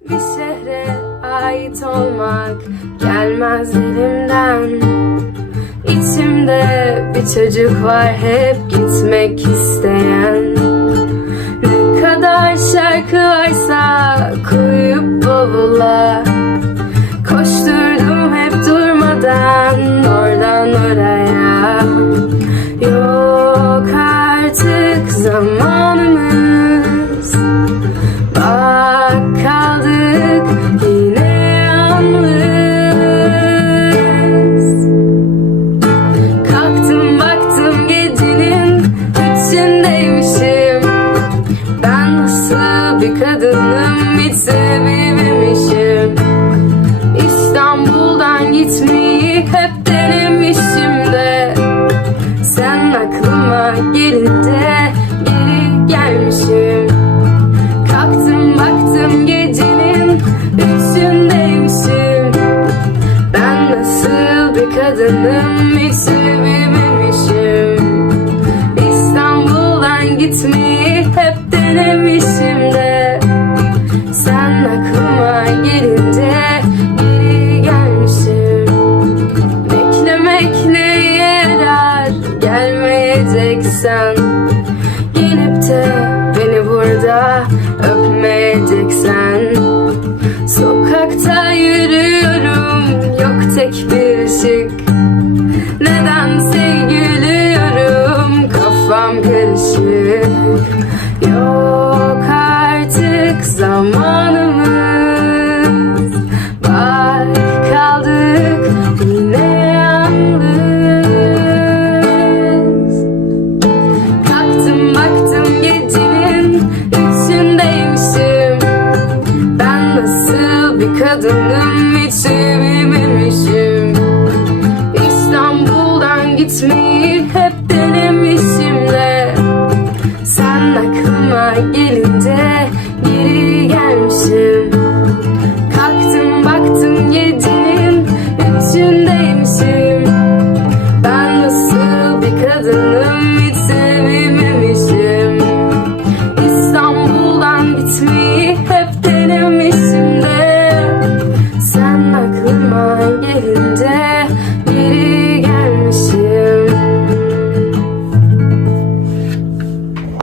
Bir şehre ait olmak gelmez elimden. İçimde bir çocuk var hep gitmek isteyen. Ne kadar şarkı varsa koyup bavula Koşturdum hep durmadan. Oradan oraya. Yok artık zamanımız sevememişim. İstanbul'dan gitmeyi hep denemişim de. Sen aklıma gelince geri gelmişim. Kalktım baktım gecenin üçündeymişim Ben nasıl bir kadınım hiç sevememişim. İstanbul'dan gitmeyi gelince geri gelmişim. Beklemekle yarar gelmeyeceksen. Gelip de beni burada öpmeyeceksen. Sokakta yürüyorum yok tek bir ışık. Nedense gülüyorum kafam karışık bir kadınım hiç sevmemişim İstanbul'dan gitmeyi hep denemişim de Sen aklıma gelince geri gelmişim.